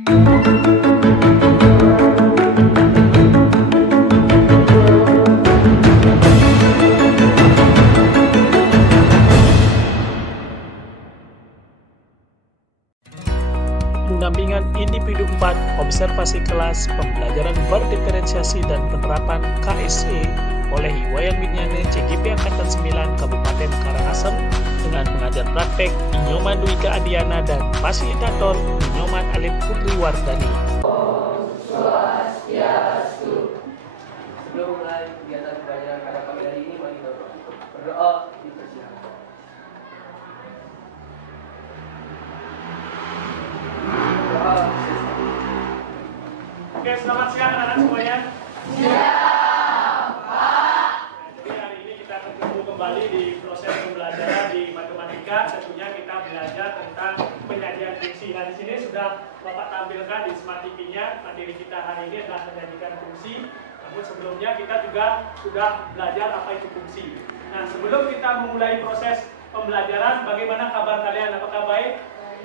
Pendampingan individu 4, observasi kelas, pembelajaran berdiferensiasi dan penerapan KSE oleh Iwayan Winyane CGP Angkatan 9 Kabupaten Karangasem dengan pengajar praktek Inyoman Dwika Adiana dan fasilitator Inyoman Alif Putri Wardani. Sebelum mulai kegiatan pembelajaran pada pagi hari ini, mari kita berdoa dipersilakan. Oke, selamat siang anak-anak semuanya. Siang, Pak. Jadi hari ini kita ketemu kembali di proses pembelajaran di matematika. Tentunya kita belajar tentang penyajian fungsi. Nah, di sini sudah Bapak tampilkan di smart TV-nya. Materi kita hari ini adalah menyajikan fungsi. Namun sebelumnya kita juga sudah belajar apa itu fungsi. Nah, sebelum kita memulai proses pembelajaran, bagaimana kabar kalian? Apakah baik?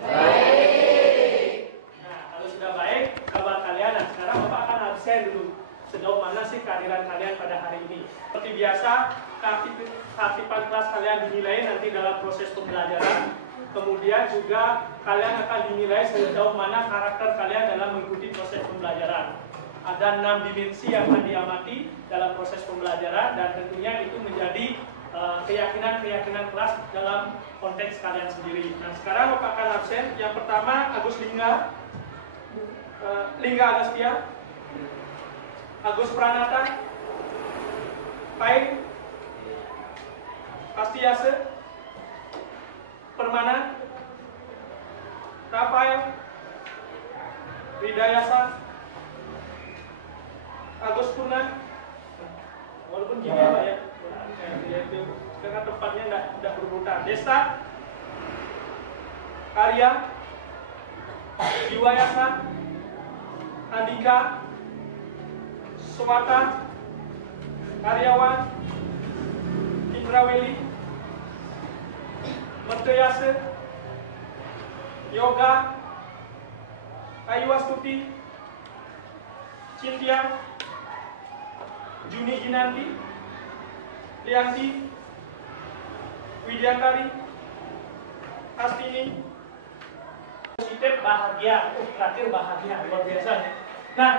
Baik. Nah, kalau sudah baik, kabar kalian. Nah, sekarang Bapak akan absen dulu. Sejauh mana sih kehadiran kalian pada hari ini? Seperti biasa, keaktifan kelas kalian dinilai nanti dalam proses pembelajaran. Kemudian juga kalian akan dinilai sejauh mana karakter kalian dalam mengikuti proses pembelajaran. Ada 6 dimensi yang akan diamati dalam proses pembelajaran dan tentunya itu menjadi keyakinan kelas dalam konteks kalian sendiri. Nah, sekarang Bapak akan absen. Yang pertama Agus Lingga, Lingga Agustia, Agus Pranata, Pai, Astiase, Permana, Rafael, Widayasa, Agus Purna. Walaupun gini Pak ya, karena tempatnya tidak berurutan. Desta, Karya, Jiwayasa, Andika, Sumata, Karyawan, Indraweli, Mertoyase, Yoga, Ayu Astuti, Cynthia, Juni Ginanti, Lianti, Widyantari, Astini. Positif bahagia, terakhir bahagia, luar biasa ya. Nah,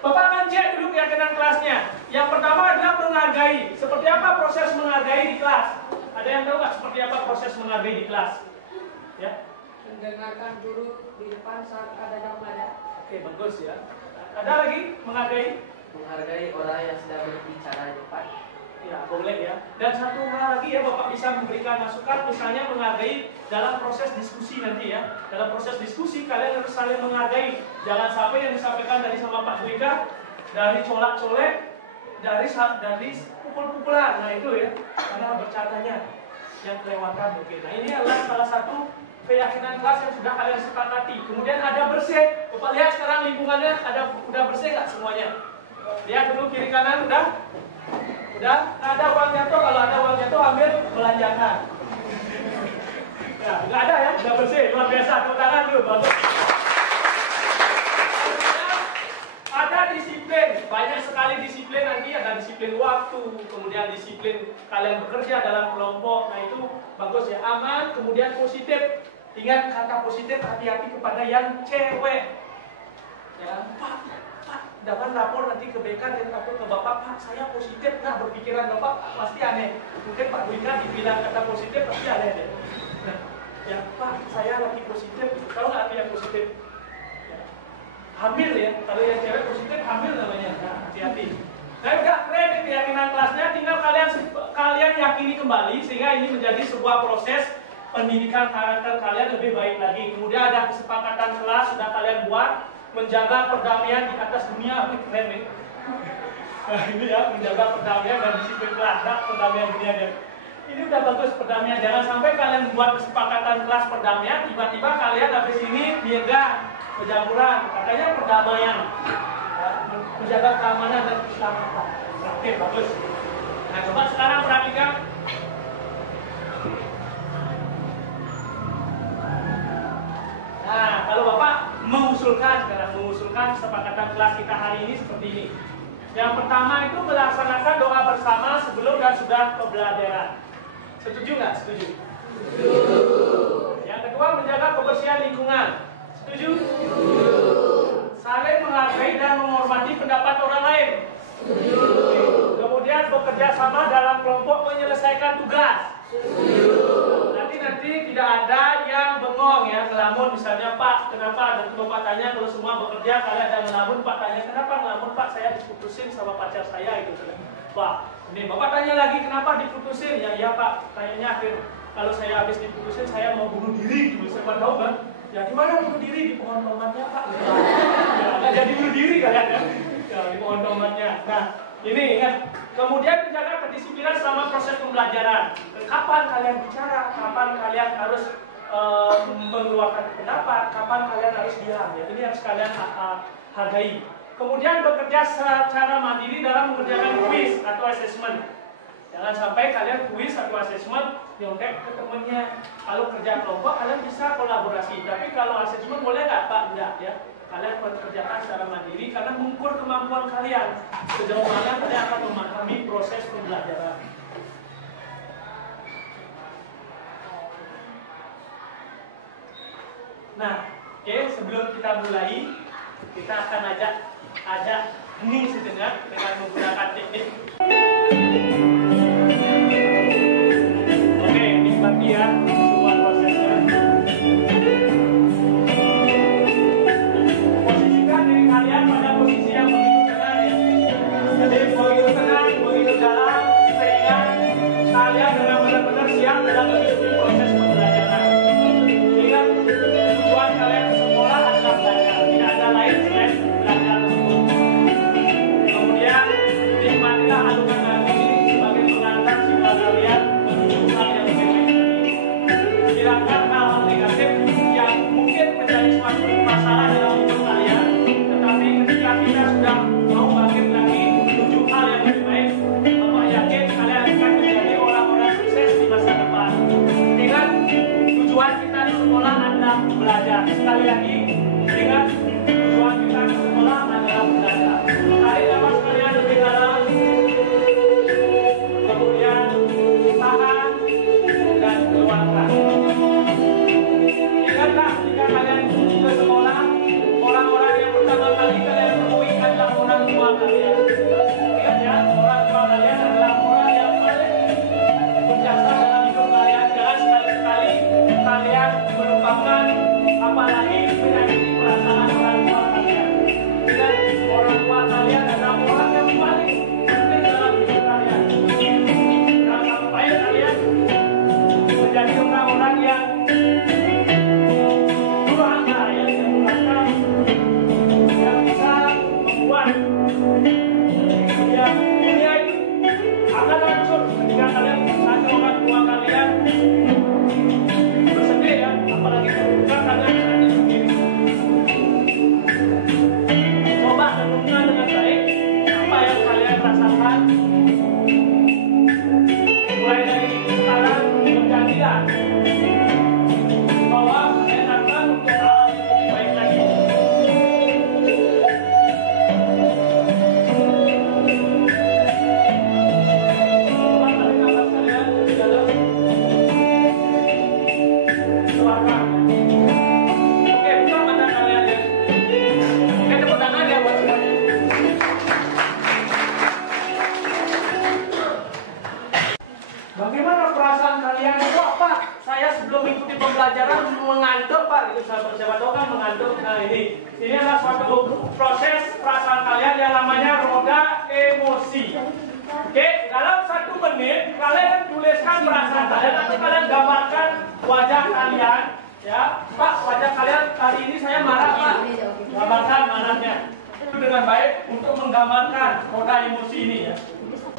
Bapak akan cek dulu keyakinan kelasnya. Yang pertama adalah menghargai. Seperti apa proses menghargai di kelas? Ada yang tahu nggak seperti apa proses menghargai di kelas? Ya. Mendengarkan guru di depan saat ada yang belajar. Oke, bagus ya. Ada lagi menghargai? Menghargai orang yang sedang berbicara di depan. Ya, boleh ya. Dan satu hal lagi ya, Bapak bisa memberikan masukan, misalnya menghargai dalam proses diskusi nanti ya. Dalam proses diskusi kalian harus saling menghargai. Jangan sampai yang disampaikan dari sama Pak Dwika, dari colak-colek, dari pukul-pukulan. Nah itu ya, karena bercandanya yang kelewatan mungkin. Nah ini adalah salah satu keyakinan kelas yang sudah kalian sepakati. Kemudian ada bersih. Bapak lihat sekarang lingkungannya udah bersih nggak semuanya? Lihat dulu kiri kanan udah. Udah, ada uang jatuh, kalau ada uang jatuh ambil belanjakan. Ya, nggak ada ya, udah bersih, luar biasa, tepuk tangan dulu, bagus. Ada disiplin, banyak sekali disiplin nanti, ada disiplin waktu, kemudian disiplin kalian bekerja dalam kelompok, nah itu bagus ya, aman, kemudian positif. Ingat kata positif, hati-hati kepada yang cewek. Ya, Pak, jangan lapor nanti ke BK dan lapor ke Bapak, Pak saya positif. Nah berpikiran Bapak pasti aneh. Mungkin Pak Dwika dibilang kata positif pasti aneh deh. Nah, ya Pak saya lagi positif. Tahu nggak arti yang positif? Ya. Hamil ya. Kalau yang cewek positif hamil namanya. Nah hati-hati. Nah udah keren keyakinan kelasnya. Tinggal kalian yakini kembali sehingga ini menjadi sebuah proses pendidikan karakter kalian lebih baik lagi. Kemudian ada kesepakatan kelas sudah kalian buat. Menjaga perdamaian di atas dunia, keren nih. Nah ini ya, menjaga perdamaian dan disiplin kelas, perdamaian dunia dan ini udah bagus perdamaian. Jangan sampai kalian buat kesepakatan kelas perdamaian, tiba-tiba kalian habis ini niaga, penjampuran, katanya perdamaian, ya, menjaga keamanan dan keselamatan. Oke, bagus. Nah coba sekarang perhatikan. Nah kalau Bapak mengusulkan kesepakatan kelas kita hari ini seperti ini. Yang pertama itu melaksanakan doa bersama sebelum dan sudah pembelajaran. Setuju nggak? Setuju. Yang kedua, menjaga kebersihan lingkungan. Setuju? Saling menghargai dan menghormati pendapat orang lain. Kemudian bekerja sama dalam kelompok menyelesaikan tugas. Nanti tidak ada yang bengong ya, ngelamun misalnya, Pak, kenapa? Dan Bapak tanya, kalau semua bekerja, kalian ada ngelamun, Pak tanya, kenapa ngelamun, Pak? Saya diputusin sama pacar saya itu. Pak, ini Bapak tanya lagi, kenapa diputusin? Ya, iya Pak, kayaknya kalau saya habis diputusin, saya mau bunuh diri. Siapa tahu kan? Ya, di mana bunuh diri? Di pohon tomatnya, Pak. Ya, nggak jadi bunuh diri kalian ya. Ya, di pohon tomatnya. Nah, ini ingat. Kemudian menjaga kedisiplinan selama proses pembelajaran. Kapan kalian bicara? Kapan kalian harus mengeluarkan pendapat? Kapan kalian harus diam? Ya, ini harus kalian hargai. Kemudian bekerja secara mandiri dalam mengerjakan kuis atau assessment. Jangan sampai kalian kuis atau assessment nyontek ke temannya. Kalau kerja kelompok kalian bisa kolaborasi. Tapi kalau assessment boleh nggak Pak? Enggak ya. Kalian mengerjakan secara mandiri karena mengukur kemampuan kalian. Sejauh mana kalian akan memahami proses pembelajaran. Nah, oke, sebelum kita mulai, kita akan ajak hening sejenak dengan menggunakan teknik. Oke, nikmati ya semua prosesnya. Posisikan diri kalian pada posisi yang begitu tenang ya. Jadi begitu tenang, begitu dalam, sehingga kalian benar-benar siap dalam mengikuti proses pembelajaran. Ingat, tujuan kalian ke sekolah adalah belajar, tidak ada lain selain belajar tersebut. Kemudian nikmatilah alunan nadi ini sebagai pengantar jiwa kalian menuju hal yang lebih baik. Hilangkan hal-hal negatif yang mungkin menjadi suatu masalah dalam hidup kalian, tetapi ketika kita sudah mau bangkit lagi menuju hal yang lebih baik, Bapak yakin kalian akan menjadi orang-orang sukses di masa depan. Ingat, tujuan kita di sekolah adalah belajar. Sekali lagi, ingat, tujuan kita di sekolah adalah belajar. Tarik nafas kalian lebih dalam, kemudian tahan dan keluarkan. Ingatlah, jika kalian ke sekolah, orang-orang yang pertama kali kalian temui adalah orang tua kalian. Ingat ya, orang tua kalian adalah orang yang paling berjasa dalam hidup kalian. Jangan sekali-sekali kalian melupakan, apalagi menyakiti perasaan orang tua kalian. Ingat, orang tua kalian adalah orang yang paling penting dalam hidup kalian. Jangan sampai kalian menjadi orang-orang yang durhaka, yang bisa membuat dunia ini akan hancur ketika kalian ada orang tua kalian bersedih ya, apalagi ketika kalian berani sendiri. Coba renungkan dengan baik apa yang kalian rasakan. Mulai dari sekarang berjanjilah bahwa kalian akan untuk hal yang lebih baik lagi. Coba tarik nafas kalian lebih dalam, keluarkan. Oke, buka mata kalian ya. Oke, tepuk tangan ya buat semuanya. Bagaimana perasaan kalian? Wah Pak, saya sebelum mengikuti pembelajaran mengantuk Pak. Itu siapa tahu kan mengantuk. Nah ini adalah suatu proses perasaan kalian yang namanya roda emosi. Oke, dalam 1 menit kalian tuliskan perasaan kalian atau kalian gambarkan wajah kalian. Ya, Pak, wajah kalian hari ini saya marah Pak. Gambarkan marahnya. Itu dengan baik untuk menggambarkan roda emosi ini ya.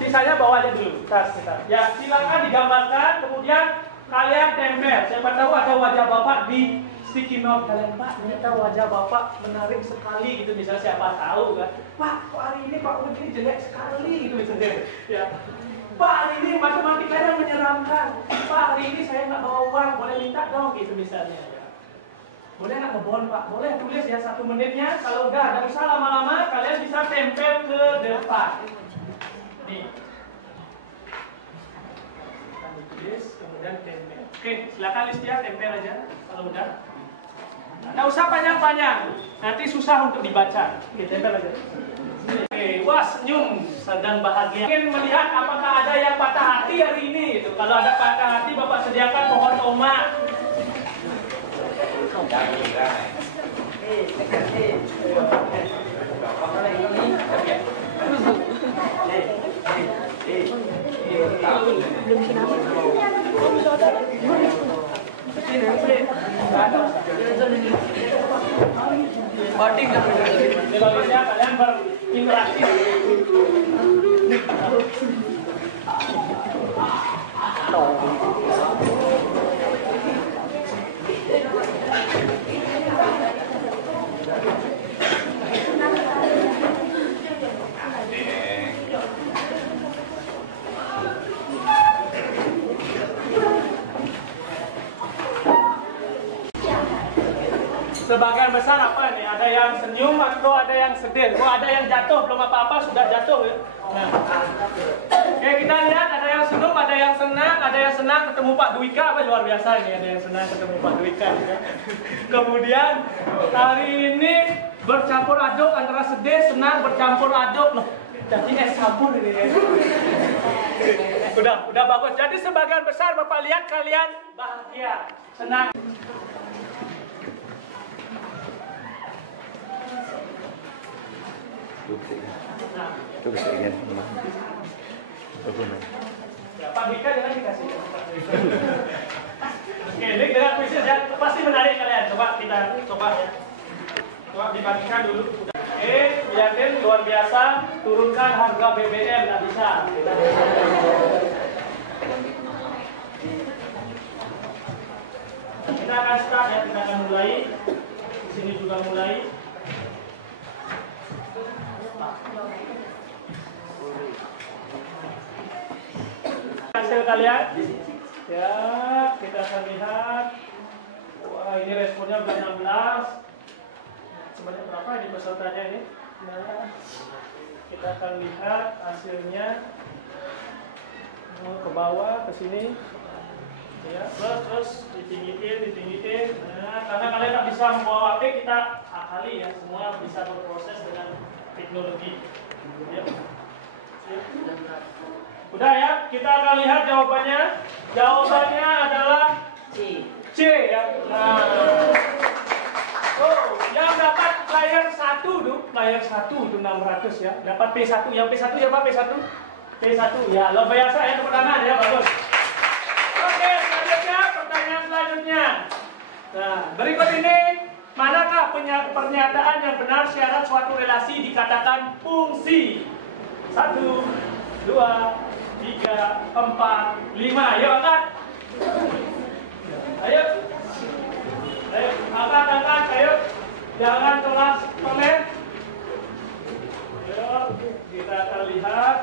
Sisanya bawa aja dulu, tas kita. Ya, silakan digambarkan, kemudian kalian tempel. Siapa tahu ada wajah Bapak di sticky note kalian, Pak, ternyata wajah Bapak menarik sekali gitu, misalnya siapa tahu kan. Pak, kok hari ini Pak Udin jelek sekali gitu misalnya. Ya. Pak, hari ini matematikanya menyeramkan. Pak, hari ini saya nggak bawa uang, boleh minta dong gitu misalnya. Ya. Boleh nggak ngebon Pak? Boleh, tulis ya 1 menitnya. Kalau udah, nggak usah lama-lama, kalian bisa tempel ke depan. Nih. Kita tulis, kemudian tempel. Oke, silakan Listia, tempel aja. Kalau udah. Nggak usah panjang-panjang. Nanti susah untuk dibaca. Oke, tempel aja. Oke, wah senyum, sedang bahagia. Ingin melihat apakah ada yang patah hati hari ini gitu. Kalau ada patah hati, Bapak sediakan pohon tomat. Indonesia kalian berinteraksi. Sebagian besar apa nih? Ada yang senyum atau ada yang sedih? Oh, ada yang jatuh, belum apa-apa sudah jatuh ya. Nah. Oke, kita lihat ada yang senyum, ada yang senang ketemu Pak Dwika, apa luar biasa nih, ada yang senang ketemu Pak Dwika ya. Kemudian hari ini bercampur aduk antara sedih, senang, bercampur aduk loh. Jadi es campur ini ya. Udah bagus. Jadi sebagian besar Bapak lihat kalian bahagia, senang. Itu bisa ingat. Ya, Pak Dika jangan dikasih. Oke, ini dengan kuisnya ya, pasti menarik kalian. Coba kita coba ya. Coba dibagikan dulu. Oke, lihatin luar biasa. Turunkan harga BBM nggak bisa. Kita akan start ya, kita akan mulai. Di sini juga mulai. Hasil kalian ya, kita akan lihat. Wah, ini responnya udah 16. Sebanyak berapa ini pesertanya ini? Nah, kita akan lihat hasilnya. Ke bawah, ke sini ya, terus ditinggiin. Nah, karena kalian tak bisa membawa HP, kita akali ya, semua bisa berproses dengan teknologi ya. Udah ya, kita akan lihat jawabannya. Jawabannya adalah C ya. Nah. Oh, yang dapat player 1 tuh, player 1 itu 600 ya. Dapat P1, yang P1 ya Pak, P1 ya, luar biasa ya, tepuk tangan ya, bagus. Oke, selanjutnya pertanyaan selanjutnya. Nah, berikut ini, manakah pernyataan yang benar syarat suatu relasi dikatakan fungsi? 1, 2, 3, 4, 5. Ayo angkat. Ayo, angkat. Ayo, jangan kelas komen. Ayo, kita akan lihat.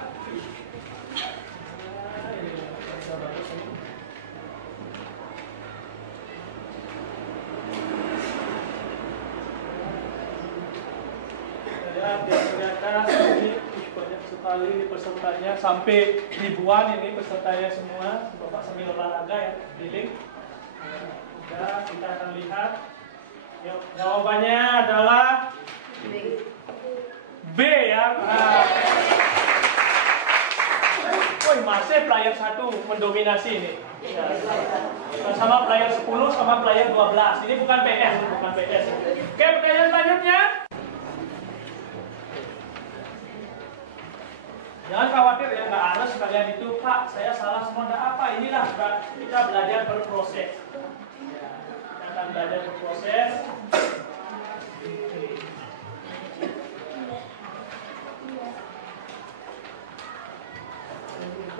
Ternyata ini banyak sekali pesertanya, sampai ribuan ini pesertanya semua. Bapak sambil olahraga ya, keliling. Udah, kita akan lihat. Yuk, jawabannya adalah B ya. Woi, masih player 1 mendominasi ini. Sama player 10 sama player 12. Ini bukan PS. Oke, pertanyaan selanjutnya. Jangan khawatir ya, nggak harus kalian itu, Pak, saya salah semua, nggak apa. Inilah kita belajar berproses. Kita akan belajar berproses.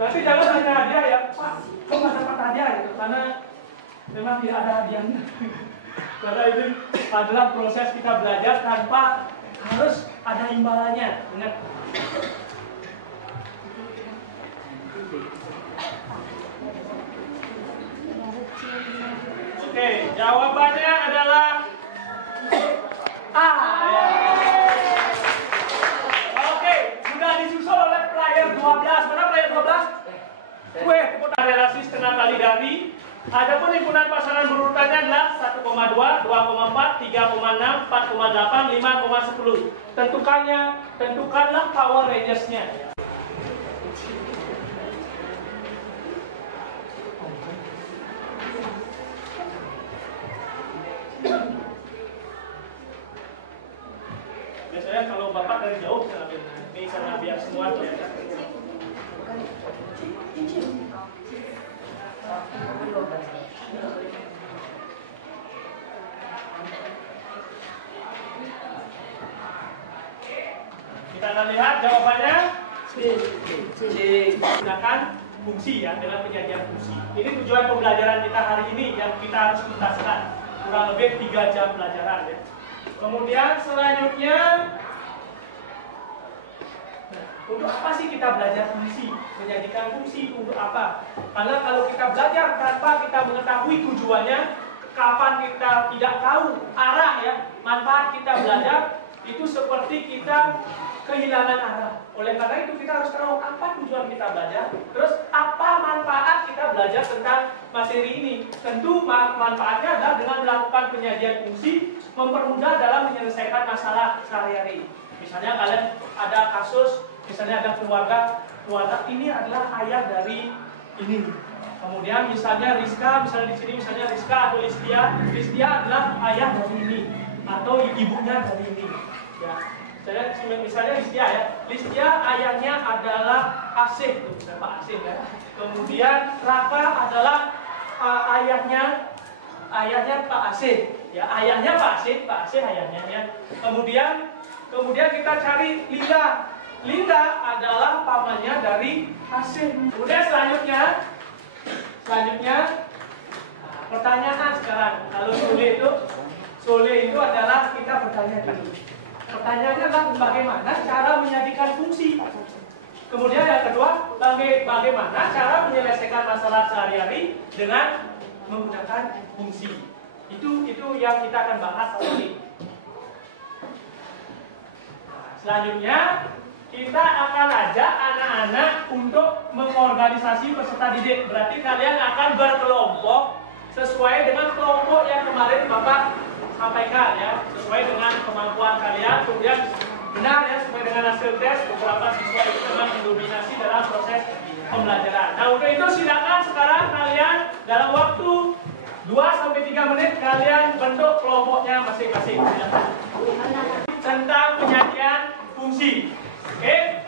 Nanti jangan hanya hadiah ya, Pak, kok nggak dapat hadiah gitu, karena memang tidak ada hadiahnya. Karena ini adalah proses kita belajar tanpa harus ada imbalannya. Ingat. Oke, jawabannya adalah 5,4, 3,6, 4,8, 5,10. Tentukanlah Power Rangers-nya. Biasanya kalau Bapak dari jauh bisa ambil ini karena biar semua kelihatan. Kita akan lihat jawabannya. Gunakan fungsi ya, dengan penyajian fungsi. Ini tujuan pembelajaran kita hari ini yang kita harus tuntaskan. Kurang lebih 3 jam pelajaran ya. Kemudian selanjutnya, untuk apa sih kita belajar fungsi? Menyajikan fungsi untuk apa? Karena kalau kita belajar tanpa kita mengetahui tujuannya, kapan kita tidak tahu arah ya, manfaat kita belajar, itu seperti kita kehilangan arah. Oleh karena itu kita harus tahu apa tujuan kita belajar, terus apa manfaat kita belajar tentang materi ini. Tentu manfaatnya adalah dengan melakukan penyajian fungsi, mempermudah dalam menyelesaikan masalah sehari-hari. Misalnya kalian ada kasus, misalnya ada keluarga ini adalah ayah dari ini. Kemudian misalnya Rizka, misalnya di sini misalnya Rizka atau Listia adalah ayah dari ini atau ibunya dari ini. Ya. Misalnya Listia ya, Listia ayahnya adalah Asih, Pak Asih ya. Kemudian Raka adalah ayahnya Pak Asih, ya ayahnya Pak Asih ayahnya ya. Kemudian kita cari Linda adalah pamannya dari Asih. Kemudian selanjutnya pertanyaan sekarang. Kalau Sole itu adalah kita bertanya dulu. Pertanyaannya adalah bagaimana cara menyajikan fungsi. Kemudian yang kedua, bagaimana cara menyelesaikan masalah sehari-hari dengan menggunakan fungsi. Itu yang kita akan bahas hari ini. Selanjutnya, kita akan ajak anak-anak untuk mengorganisasi peserta didik. Berarti kalian akan berkelompok sesuai dengan kelompok yang kemarin Bapak sampaikan ya, sesuai dengan kemampuan kalian. Kemudian benar ya, sesuai dengan hasil tes beberapa siswa itu memang mendominasi dalam proses pembelajaran. Nah untuk itu silakan sekarang kalian dalam waktu 2-3 menit kalian bentuk kelompoknya masing-masing. Tentang penyajian fungsi. Oke?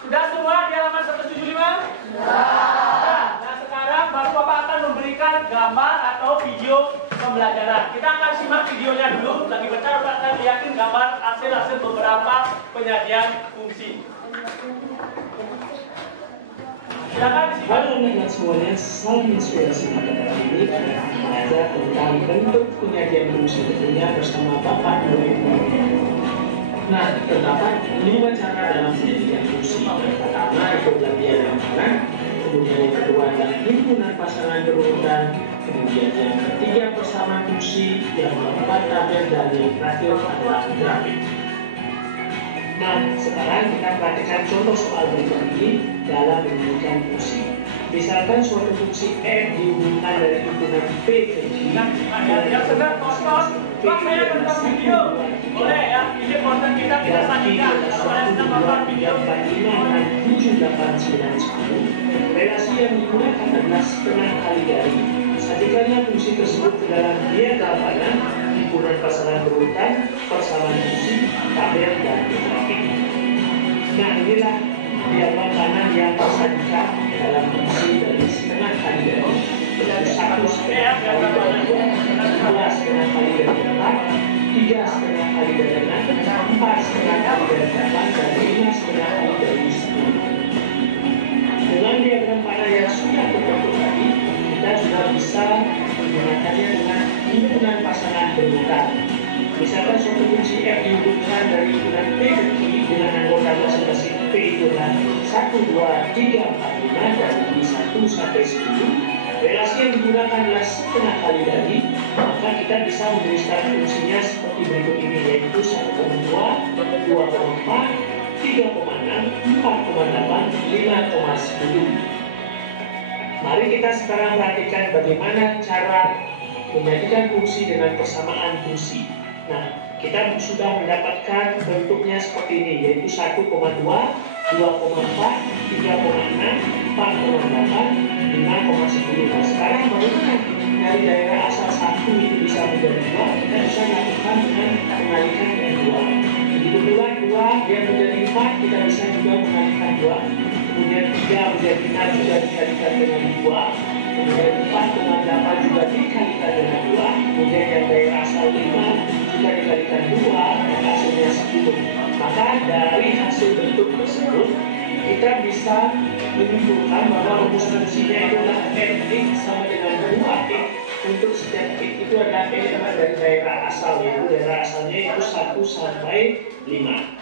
Sudah semua di halaman 175? Nah sekarang baru Bapak akan memberikan gambar atau video pembelajaran. Kita akan simak videonya dulu. Lagi bentar Bapak akan lihatin gambar hasil beberapa penyajian fungsi. Silakan disimak. Halo anak-anak semuanya, salam inspirasi pada kali ini belajar tentang bentuk penyajian fungsi tentunya bersama Bapak Nuri. Nah, terdapat 5 cara dalam penyajian fungsi. Yang pertama itu latihan lapangan, kemudian yang kedua adalah himpunan pasangan berurutan, kemudian yang ketiga persamaan fungsi, yang keempat tabel, dan yang terakhir adalah grafik. Nah, sekarang kita perhatikan contoh soal berikut ini dalam menyebutkan fungsi. Misalkan suatu fungsi F dihubungkan dari himpunan P ke Q. Yang sedang tonton, Pak saya nonton video. Boleh ya, ini konten kita sajikan. Kalau kalian sedang nonton video. 4, 5, 6, 7, 8, 9, 10. Relasi yang digunakan adalah setengah kali dari. Sajikannya fungsi tersebut ke dalam diagram kanan, himpunan pasangan berurutan, persamaan fungsi, tabel, dan grafik. Nah inilah diagram kanan yang tersajikan dalam fungsi dari setengah kali dari. Jadi 1 setengah kali dari 2 setengah kali dari 4, 3 setengah kali dari 6, 4 setengah kali dari 8, dan 5 setengah kali dari 10. Dengan diagram kanan yang sudah terbentuk tadi, kita sudah bisa menggunakannya dengan himpunan pasangan berurutan. Misalkan suatu fungsi F dihubungkan dari himpunan P ke Q dengan anggota masing-masing P itu adalah 1, 2, 3, 4, 5 dan dari 1 sampai 10. Relasi yang digunakan adalah setengah kali dari, maka kita bisa menuliskan fungsinya seperti berikut ini, yaitu 1,2, 2,4, 3,6, 4,8, 5,10. Mari kita sekarang perhatikan bagaimana cara menjadikan fungsi dengan persamaan fungsi. Nah, kita sudah mendapatkan bentuknya seperti ini, yaitu 1,2, 2,4, 3,6, 4,8, 5,10. Nah, sekarang bagaimana dari daerah asal 1 itu bisa menjadi 2, kita bisa lakukan dengan mengalikan dengan 2. Begitu pula 2 dia menjadi 4, kita bisa juga mengalikan 2. Kemudian 3 menjadi 6 juga dikalikan dengan 2. Kemudian 4,8 juga dikalikan dengan 2. Kemudian yang daerah asal 5 juga dikalikan 2, dan hasilnya 10. Maka dari hasil bentuk tersebut kita bisa menyimpulkan bahwa rumus fungsinya itu adalah Fx sama dengan 2x. Untuk setiap x itu adalah elemen dari daerah asal, yaitu daerah asalnya itu 1 sampai 5.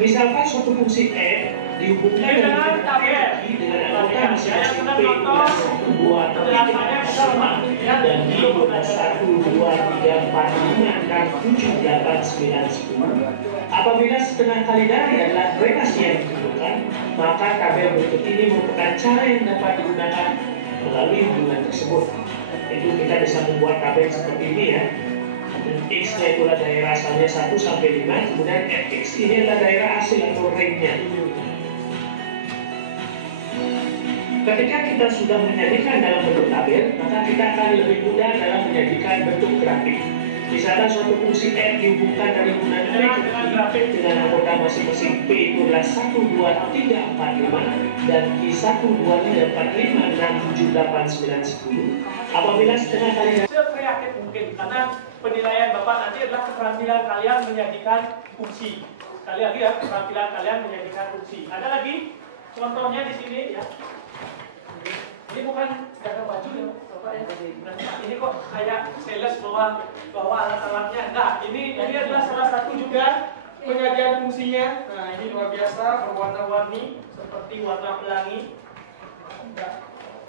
Misalkan suatu fungsi f dihubungkan dengan anggota masing-masing p adalah 1, 2, 3, 4, 5 dan d adalah 1, 2, 3, 4, 5, 6, 7, 8, 9, 10. Apabila setengah kali dari adalah relasi yang ditentukan, maka tabel berikut ini merupakan cara yang dapat digunakan melalui hubungan tersebut. Itu kita bisa membuat tabel seperti ini ya. X-nya itulah daerah asalnya 1 sampai 5, kemudian Fx ini adalah daerah hasil atau range-nya. Ketika kita sudah menjadikan dalam bentuk tabel, maka kita akan lebih mudah dalam menjadikan bentuk grafik. Misalkan suatu fungsi f dihubungkan dari hubungan p dengan anggota masing-masing p itu adalah 1, 2, 3, 4, 5 dan q1, 2 nya 4, 5, 6, 7, 8, 9, 10. Apabila setengah kali sekreatif mungkin, karena penilaian Bapak nanti adalah keterampilan kalian menjadikan fungsi. Sekali lagi ya, keterampilan kalian menjadikan fungsi. Ada lagi contohnya di sini ya. Ini bukan dagang baju ya, Bapak ya. Nah, ini kok kayak sales bawa alat-alatnya. Nah, ini adalah salah satu juga penyajian fungsinya. Nah, ini luar biasa, berwarna-warni seperti warna pelangi. Nah,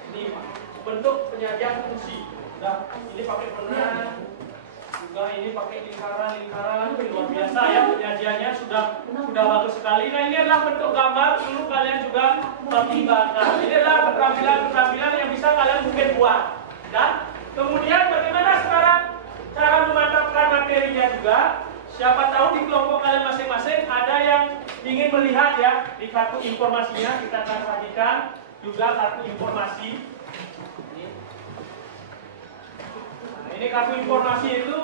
ini bentuk penyajian fungsi. Nah, ini pakai pena, juga ini pakai lingkaran, luar biasa ya penyajiannya sudah bagus sekali. Nah, ini adalah bentuk gambar, dulu kalian juga pertimbangkan. Ini adalah keterampilan yang bisa kalian mungkin buat. Dan kemudian bagaimana sekarang cara memantapkan materinya juga? Siapa tahu di kelompok kalian masing-masing ada yang ingin melihat ya di kartu informasinya, kita akan sajikan juga kartu informasi. Ini kartu informasi itu,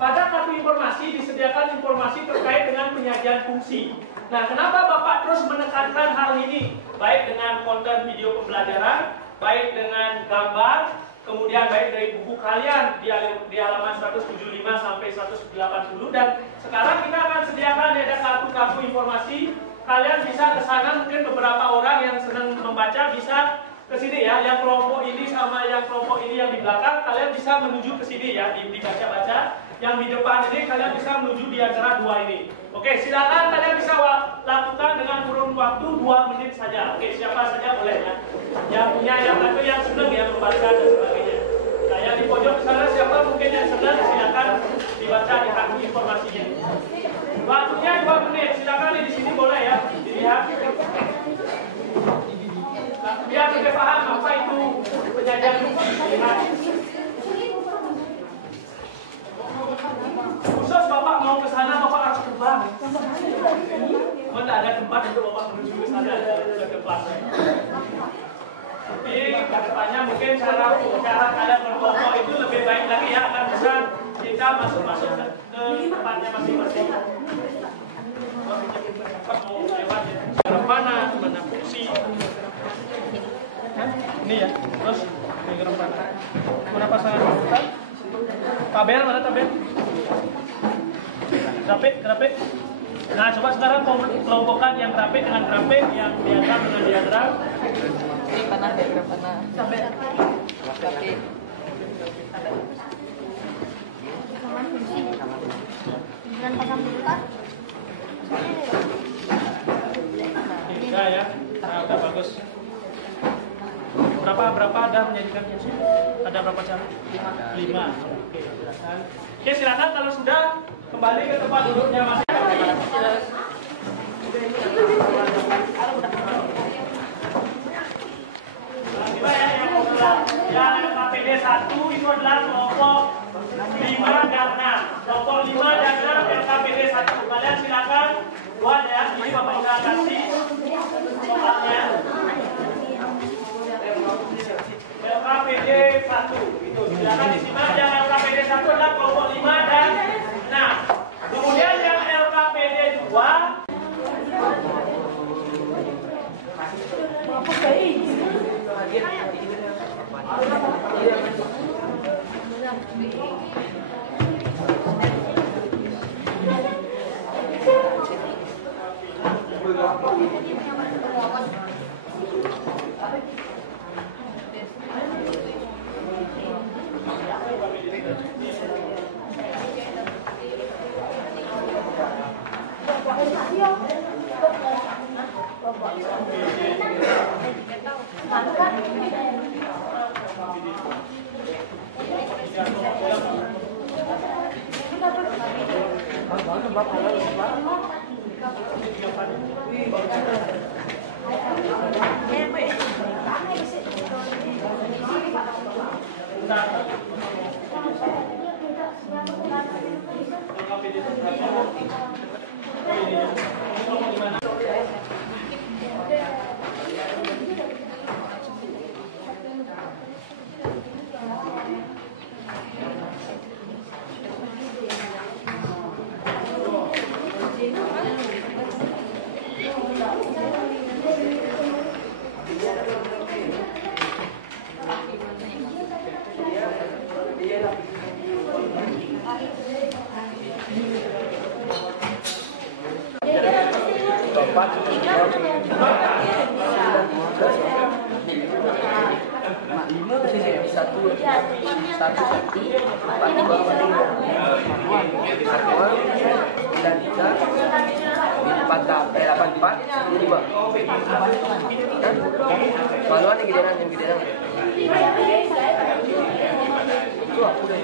pada kartu informasi disediakan informasi terkait dengan penyajian fungsi. Nah, kenapa Bapak terus menekankan hal ini? Baik dengan konten video pembelajaran, baik dengan gambar, kemudian baik dari buku kalian di halaman 175 sampai 180, dan sekarang kita akan sediakan ada kartu-kartu informasi. Kalian bisa ke sana, mungkin beberapa orang yang senang membaca bisa ke sini ya, yang kelompok ini sama yang kelompok ini yang di belakang, kalian bisa menuju ke sini ya, dibaca-baca. Yang di depan ini kalian bisa menuju di antara dua ini. Oke, silakan kalian bisa lakukan dengan kurun waktu 2 menit saja. Oke, siapa saja boleh ya. Yang punya, yang satu yang senang ya membaca dan sebagainya. Nah, yang di pojok sana siapa mungkin yang senang, silakan dibaca di kartu informasinya. Waktunya 2 menit, silakan di sini boleh ya, dilihat. Biar kita paham apa itu penyajian fungsi. Khusus Bapak mau ke sana, Bapak harus terbang. Tidak ada tempat untuk Bapak menuju ke sana, ke tempat. Tapi ke depannya mungkin cara kalian berkelompok itu lebih baik lagi ya, akan bisa kita masuk ke tempatnya masing-masing. Mau lewat ya. Mana fungsi? Ini ya, terus diagram mana? Mana pasangan kita? Tabel mana tabel? Grafik. Nah, coba sekarang kelompokkan yang grafik dengan grafik, yang diagram dengan diagram. Ini panah, diagram panah. Tabel. Grafik. Pasangan fungsi. Dan pasang buka. Tiga ya. Nah, udah bagus. Berapa ada menjadikan fungsi? Ada berapa cara? 5. Oke, silakan kalau sudah kembali ke tempat duduknya masing-masing. Gimana ya? yang LKPD 1 itu adalah kelompok 5 dan 6. Kelompok 5 dan 6 LKPD 1. Kalian silakan buat ya. Ini Bapak udah kasih soalnya. LKPD 1 itu silakan disimak. Yang LKPD 1 adalah kelompok 5 dan 6. Kemudian yang LKPD 2 Maluan yang gedean itu aku deh.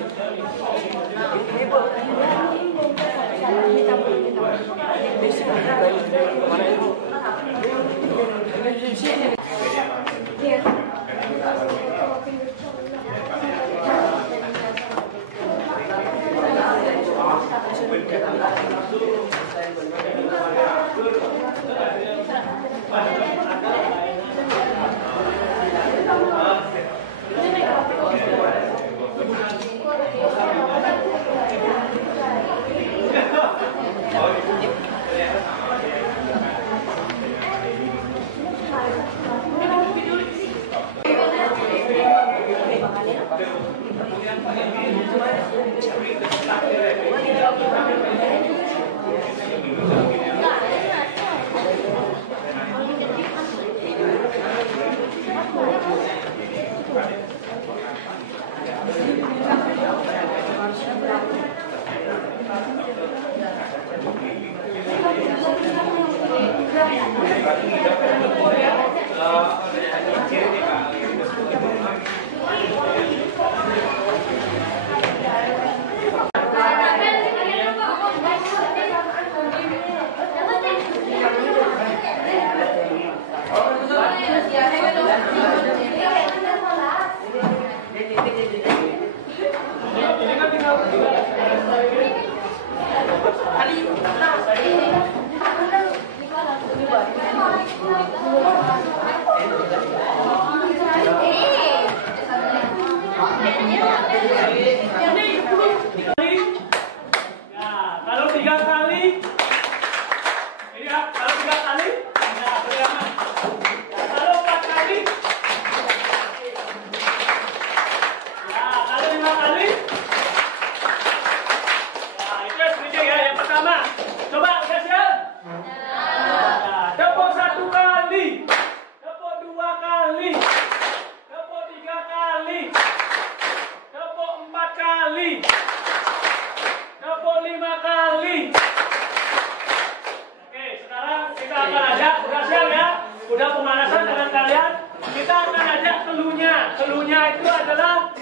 Keluhnya itu adalah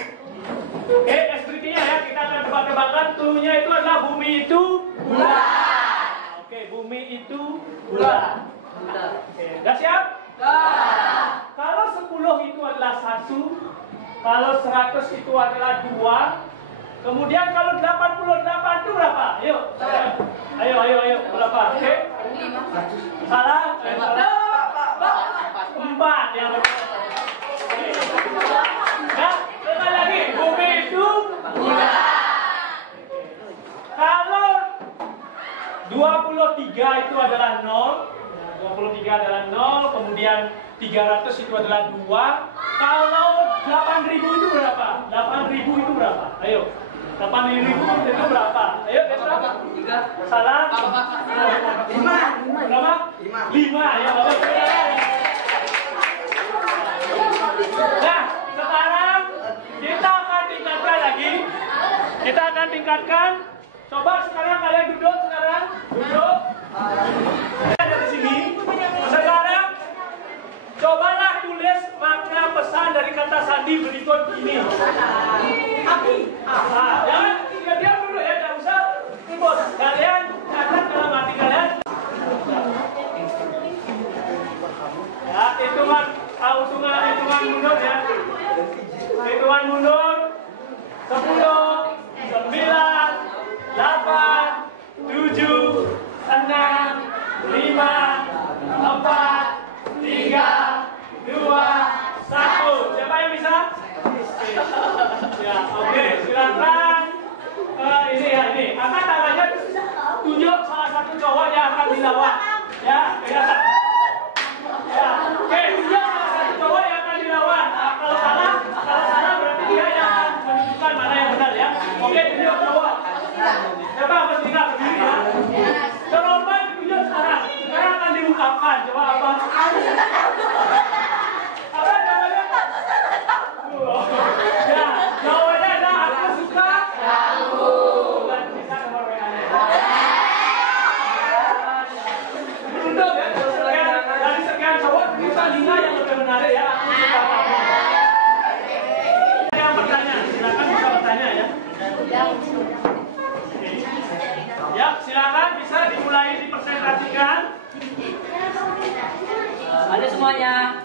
SBT-nya ya, kita akan tebak-tebakan. Keluhnya itu adalah bumi itu bulat. Oke, bumi itu bulat. Oke, udah siap? Kalau 10 itu adalah 1, Kalau 100 itu adalah 2. Kemudian kalau 88 itu berapa? Ayo. Ayo. Berapa? Oke. Salah? Empat. Yang nah, sekali lagi. Bumi itu kalau 23 itu adalah 0. 23 adalah 0. Kemudian 300 itu adalah 2. Kalau 8.000 itu berapa? 8.000 itu berapa? Ayo. 8.000 itu berapa? Ayo, berapa? 3. Salah? 5. Berapa? 5. Ya, bagus. Nah, sekarang kita akan tingkatkan lagi. Kita akan tingkatkan. Coba sekarang kalian duduk sekarang. Duduk. Ada di sini. Sekarang cobalah tulis makna pesan dari kata sandi berikut ini. Jangan diam dulu ya, tidak usah ribut. Kalian catat dalam hati kalian. Ya, hitungan mundur ya. Hitungan mundur. 10, 9, 8, 7, 6, 5, 4, 3, 2, 1. Siapa yang bisa? Ya, oke, silakan. Ini. Angkat tangannya, tunjuk salah satu cowok yang akan dilawan. Ya, kelihatan. Ya, oke, tunjuk salah satu cowok yang akan dilawan. Nah, kalau salah berarti dia yang akan menunjukkan mana yang benar ya. Oke, tunjuk cowok. Siapa harus tinggal berdiri ya? Terlompat ditunjuk sekarang. Sekarang akan diungkapkan. Coba apa? Apa jawabannya? Ya, jawabannya adalah aku suka kamu. Dan bisa nomor WA-nya. Beruntung ya, dari sekian cowok kita 5 yang lebih menarik ya. Aku suka kamu. Yang bertanya, silakan bisa bertanya ya. Ya, silakan bisa dimulai dipresentasikan. Halo semuanya.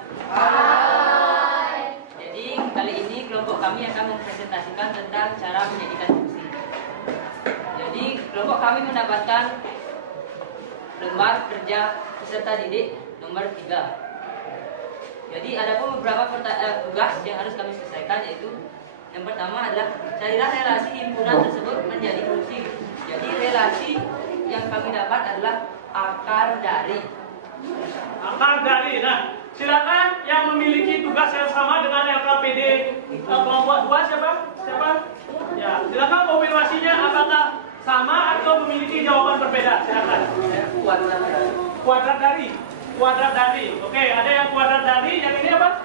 Jadi kali ini kelompok kami akan mempresentasikan tentang cara menjadikan fungsi. Jadi kelompok kami mendapatkan lembar kerja peserta didik nomor 3. Jadi ada pun beberapa tugas yang harus kami selesaikan, yaitu yang pertama adalah carilah relasi himpunan tersebut menjadi fungsi. Jadi relasi yang kami dapat adalah akar dari. Akar dari. Nah, silakan yang memiliki tugas yang sama dengan LKPD kelompok 2 siapa? Ya, silakan konfirmasinya apakah sama atau memiliki jawaban berbeda. Silakan. Kuadrat dari. Oke, ada yang kuadrat dari, yang ini apa?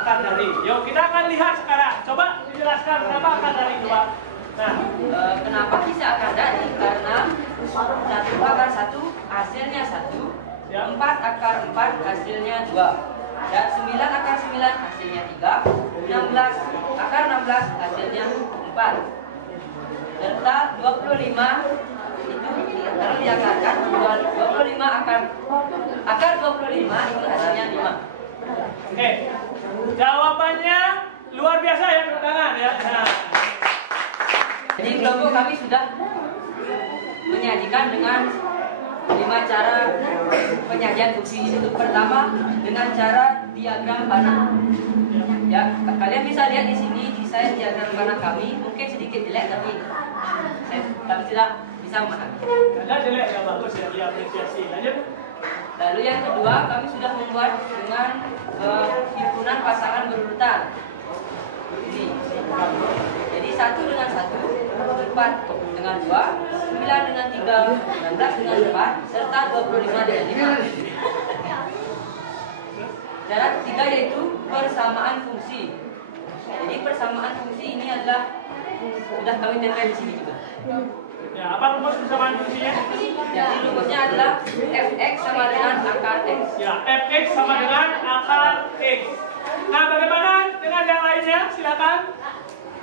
Akar dari. Yuk, kita akan lihat sekarang. Coba dijelaskan kenapa akar dari, coba. Nah, Kenapa bisa akar dari? Karena 1 akar 1 hasilnya 1, Ya. 4 akar 4 hasilnya 2, dan 9 akar 9 hasilnya 3, 16 akar 16 hasilnya 4. Serta 25 itu kalau diakarkan 25 akar 25 itu hasilnya 5. oke. Jawabannya luar biasa ya, tepuk tangan ya. Nah, Jadi kelompok kami sudah menyajikan dengan 5 cara penyajian fungsi itu. Pertama dengan cara diagram panah. Ya, kalian bisa lihat di sini desain diagram panah kami mungkin sedikit jelek, tapi kami tidak bisa memahami. ada jelek yang bagus ya, diapresiasi. Lanjut. Lalu yang kedua, kami sudah membuat dengan himpunan pasangan berurutan. Ini. Jadi 1 dengan 1, 4 dengan 2, 9 dengan 3, 16 dengan 4, serta 25 dengan 5. Cara ketiga yaitu persamaan fungsi. Jadi persamaan fungsi ini adalah sudah kami tempel di sini juga. Ya, apa rumus persamaan fungsinya? Jadi rumusnya adalah fx sama dengan akar x. Ya, fx sama dengan akar x. Nah, bagaimana dengan yang lainnya? Silakan.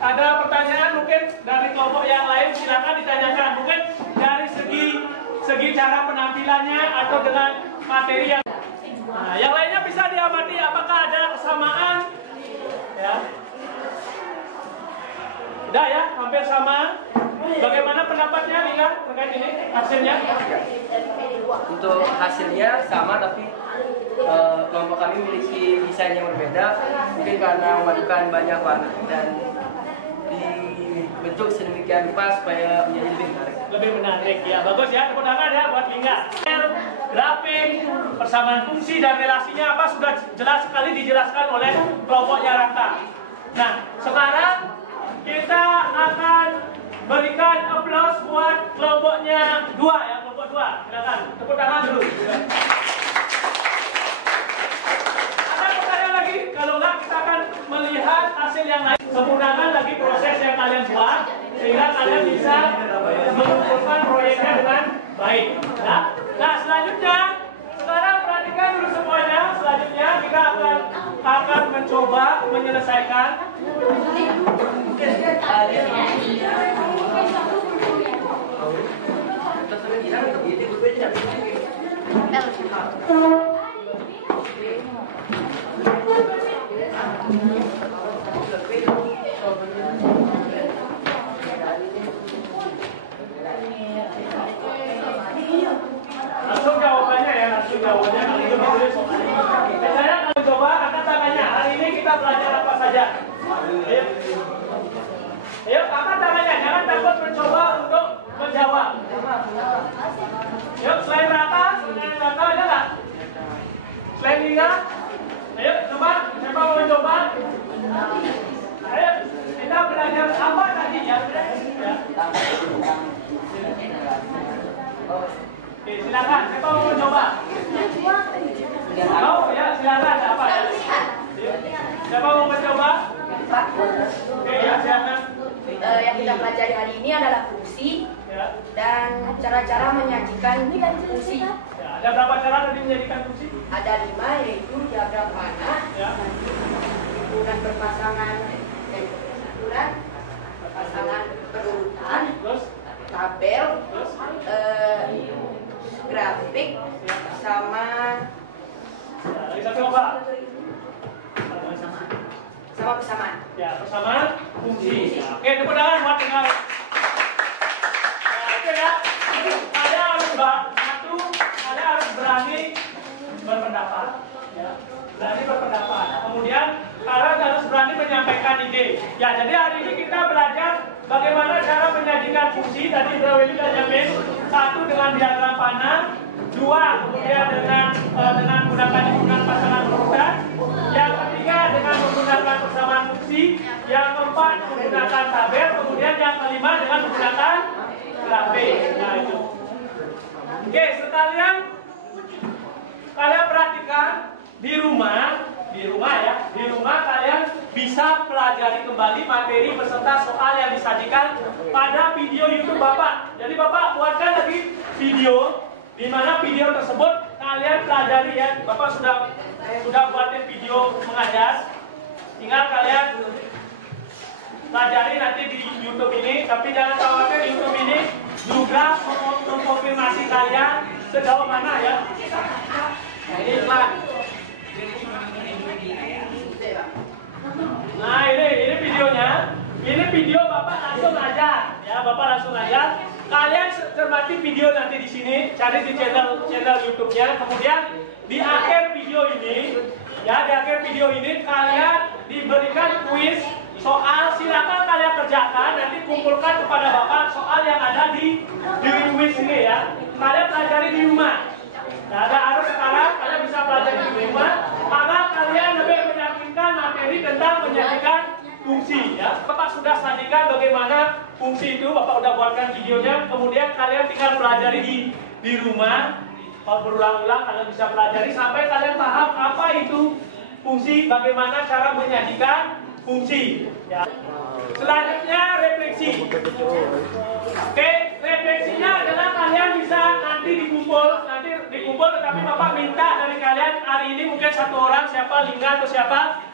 Ada pertanyaan mungkin dari kelompok yang lain, silakan ditanyakan. Mungkin dari segi cara penampilannya atau dengan materi yang. Nah, yang lainnya bisa diamati apakah ada kesamaan. Ya. Udah ya, hampir sama. Bagaimana pendapatnya Lingga terkait ini hasilnya? Untuk hasilnya sama, tapi kelompok kami memiliki desain yang berbeda. Mungkin karena memadukan banyak warna dan dibentuk sedemikian rupa supaya menjadi lebih menarik. Lebih menarik ya, bagus ya, tepuk tangan ya buat Lingga. Grafik, persamaan fungsi dan relasinya apa sudah jelas sekali dijelaskan oleh kelompoknya Raka. Nah, sekarang kita akan berikan aplaus buat kelompoknya 2 ya, kelompok 2. Silakan, tepuk tangan dulu. Ada pertanyaan lagi? Kalau enggak kita akan melihat hasil yang lain. Sempurnakan lagi proses yang kalian buat sehingga kalian bisa mengumpulkan proyeknya dengan baik. Nah, selanjutnya sekarang perhatikan dulu semuanya. Selanjutnya kita akan mencoba menyelesaikan langsung jawabannya ya, langsung jawabannya kalau itu ditulis soal ini. Saya akan coba angkat tangannya. Hari ini kita belajar apa saja? Ayo angkat tangannya, jangan takut mencoba untuk menjawab. Yuk, selain Raka ada nggak? Selain Lingga? Ayo coba, siapa mau mencoba? Ayo, kita belajar apa tadi ya? Oke, silakan. Siapa mau mencoba? Mau ya, silakan. Apa ya? Siapa mau mencoba? Oke ya, silakan. Yang kita pelajari hari ini adalah fungsi dan cara-cara menyajikan fungsi. Ya, ada berapa cara tadi menjadikan fungsi? Ada 5, yaitu diagram panah, Ya. himpunan berpasangan, berpasangan berurutan, Terus, tabel, terus, grafik, sama lagi satu apa? persamaan. Ya, persamaan fungsi. Ya. Oke, tepuk tangan buat tinggal. Oke ya. Kalian harus berani berpendapat. Ya. Berani berpendapat. Kemudian kalian harus berani menyampaikan ide. Ya, jadi hari ini kita belajar bagaimana cara menyajikan fungsi. Tadi Bro Willy dan Yamin. 1 dengan diagram panah, 2 kemudian dengan menggunakan himpunan pasangan berurutan. Yang ketiga dengan menggunakan persamaan fungsi. Yang keempat menggunakan tabel. Kemudian yang kelima dengan menggunakan grafik. Nah itu. Oke, sekalian kalian perhatikan di rumah ya, di rumah kalian bisa pelajari kembali materi beserta soal yang disajikan pada video YouTube Bapak. Jadi Bapak buatkan lagi video di mana video tersebut kalian pelajari ya. Bapak sudah buatin video mengajar. Tinggal kalian pelajari nanti di YouTube ini, tapi jangan khawatir, YouTube ini juga mengkonfirmasi kalian sejauh mana ya. Nah, ini iklan. Nah ini videonya. Ini video Bapak langsung aja, ya Bapak langsung aja. Kalian cermati video nanti di sini, cari di channel YouTube-nya. Kemudian di akhir video ini, ya di akhir video ini kalian diberikan kuis soal. Silakan kalian kerjakan. Nanti kumpulkan kepada Bapak soal yang ada di kuis ini ya. Kalian pelajari di rumah. Nah, harus sekarang kalian bisa pelajari di rumah. Karena kalian lebih meyakinkan materi tentang menyajikan fungsi ya. Bapak sudah sajikan bagaimana fungsi itu, Bapak udah buatkan videonya. Kemudian kalian tinggal pelajari di rumah. Berulang-ulang kalian bisa pelajari sampai kalian paham apa itu fungsi, bagaimana cara menyajikan fungsi ya. Selanjutnya refleksi. Oke, refleksinya adalah kalian bisa nanti dikumpul, tetapi Bapak minta dari kalian hari ini mungkin 1 orang, siapa, Lingga atau siapa.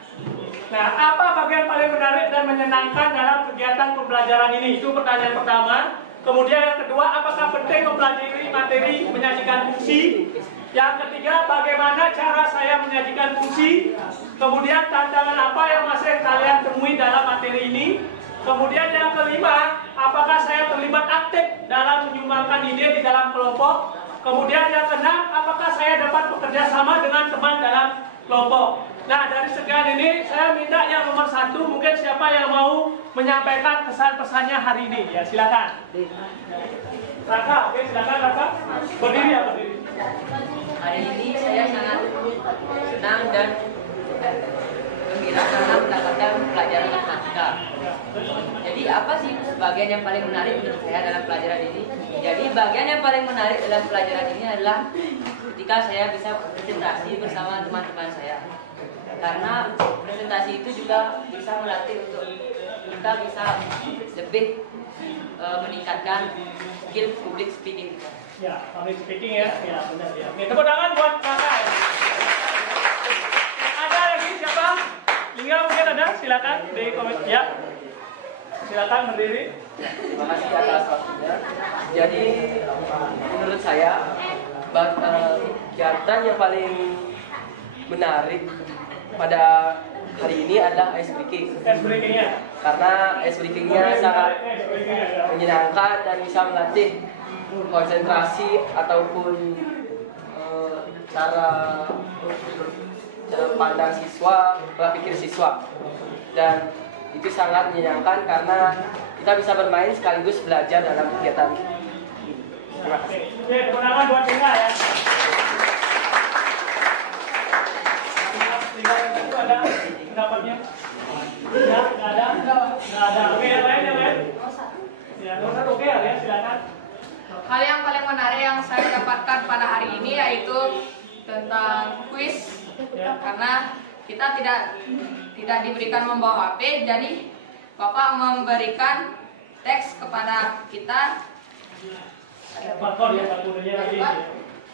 Nah, apa bagian paling menarik dan menyenangkan dalam kegiatan pembelajaran ini? Itu pertanyaan pertama. Kemudian yang kedua, apakah penting mempelajari materi menyajikan fungsi? Yang ketiga, bagaimana cara saya menyajikan fungsi? Kemudian tantangan apa yang masih kalian temui dalam materi ini? Kemudian yang kelima, apakah saya terlibat aktif dalam menyumbangkan ide di dalam kelompok? Kemudian yang keenam, apakah saya dapat bekerja sama dengan teman dalam kelompok? Nah, dari sekian ini saya minta yang nomor 1, mungkin siapa yang mau menyampaikan kesan-pesannya hari ini? Ya, silakan. Raka, oke, silakan Raka. Berdiri ya, berdiri. Hari ini saya sangat senang dan gembira karena mendapatkan pelajaran matematika. Jadi apa sih bagian yang paling menarik menurut saya dalam pelajaran ini? Jadi bagian yang paling menarik dalam pelajaran ini adalah ketika saya bisa presentasi bersama teman-teman saya. Karena presentasi itu juga bisa melatih untuk kita bisa lebih meningkatkan skill public speaking. Ya, public speaking ya, ya benar ya. Oke, tepuk tangan buat Kakak. Ada lagi siapa? Hingga mungkin ada, silakan di komen ya. Silakan berdiri. Terima kasih atas waktunya. Jadi menurut saya kegiatan yang paling menarik pada hari ini adalah ice breaking. Ice breaking-nya. Karena ice breaking-nya sangat menyenangkan dan bisa melatih konsentrasi ataupun cara pandang siswa, pola pikir siswa. Dan itu sangat menyenangkan karena kita bisa bermain sekaligus belajar dalam kegiatan. Terima kasih. Oke, kemenangan buat Tinggal ya. Tinggal itu ada pendapatnya? Ya, nggak ada. Oke, yang lain. Ya, nomor 1 oke ya, silakan. Hal yang paling menarik yang saya dapatkan pada hari ini yaitu tentang kuis, karena kita tidak diberikan membawa HP, jadi Bapak memberikan teks kepada kita.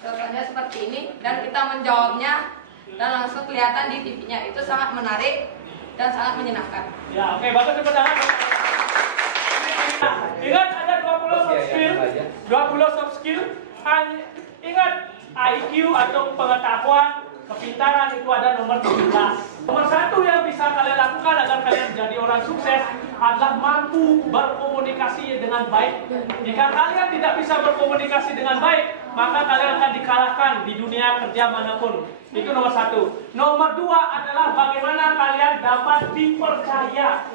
Contohnya seperti ini dan kita menjawabnya dan langsung kelihatan di TV-nya. Itu sangat menarik dan sangat menyenangkan. Ya, oke, bagus tepuk tangan. Ingat ada 20 soft skill. 20 soft skill. Ingat IQ atau pengetahuan, kepintaran itu ada nomor 17. Nomor 1 yang bisa kalian lakukan agar kalian menjadi orang sukses adalah mampu berkomunikasi dengan baik. Jika kalian tidak bisa berkomunikasi dengan baik, maka kalian akan dikalahkan di dunia kerja manapun. Itu nomor 1. Nomor 2 adalah bagaimana kalian dapat dipercaya.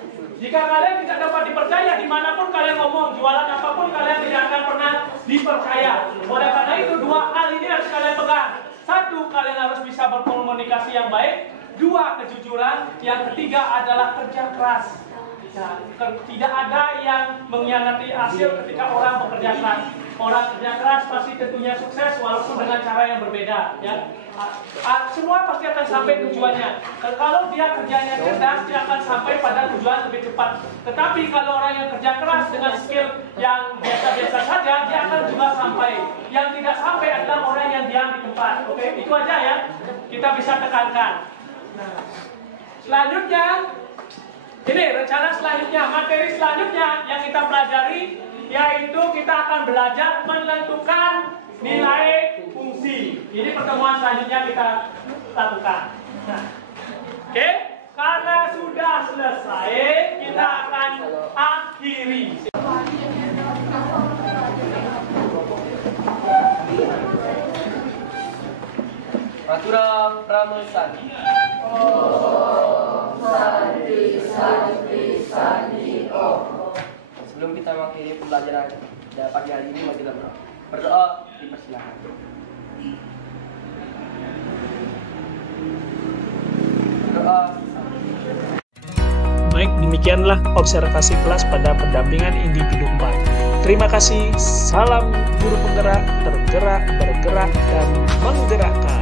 Jika kalian tidak dapat dipercaya, dimanapun kalian ngomong, jualan apapun, kalian tidak akan pernah dipercaya. Oleh karena itu, 2 hal ini harus kalian pegang. 1, kalian harus bisa berkomunikasi yang baik. 2, kejujuran. Yang ketiga adalah kerja keras. Nah, tidak ada yang mengkhianati hasil ketika orang bekerja keras. Orang kerja keras pasti tentunya sukses walaupun dengan cara yang berbeda. Ya. Semua pasti akan sampai tujuannya. Kalau dia kerjanya cerdas, dia akan sampai pada tujuan lebih cepat. Tetapi kalau orang yang kerja keras dengan skill yang biasa-biasa saja, dia akan juga sampai. Yang tidak sampai adalah orang yang diam di tempat. Oke, itu aja ya. Kita bisa tekankan. Nah, selanjutnya, ini rencana selanjutnya, materi selanjutnya yang kita pelajari, yaitu kita akan belajar menentukan nilai fungsi. Ini pertemuan selanjutnya kita lakukan. Nah, oke, karena sudah selesai, kita akan akhiri. Maturang Pramesan. Sebelum kita mengakhiri pembelajaran pada pagi hari ini, mari kita berdoa. Dipersilakan. Berdoa. Baik, demikianlah observasi kelas pada pendampingan individu 4. Terima kasih, salam guru penggerak, tergerak, bergerak, dan menggerakkan.